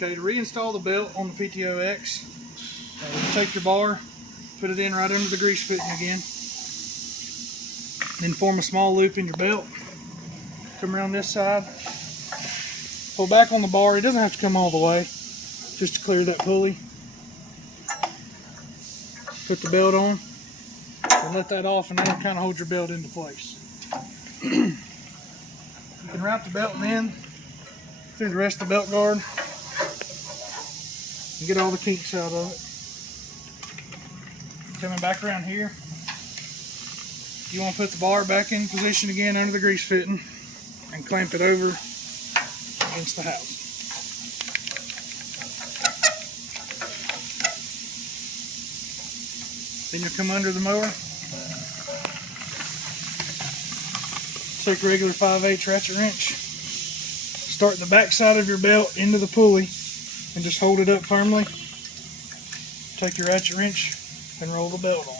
Okay, to reinstall the belt on the PTO-X, you take your bar, put it in right under the grease fitting again, then form a small loop in your belt, come around this side, pull back on the bar. It doesn't have to come all the way, just to clear that pulley. Put the belt on, and let that off, and that'll kind of hold your belt into place. You can route the belt in through the rest of the belt guard and get all the kinks out of it. Coming back around here, you want to put the bar back in position again under the grease fitting and clamp it over against the housing. Then you'll come under the mower, take a regular 5/8 ratchet wrench, start the back side of your belt into the pulley and just hold it up firmly. Take your ratchet wrench and roll the belt on.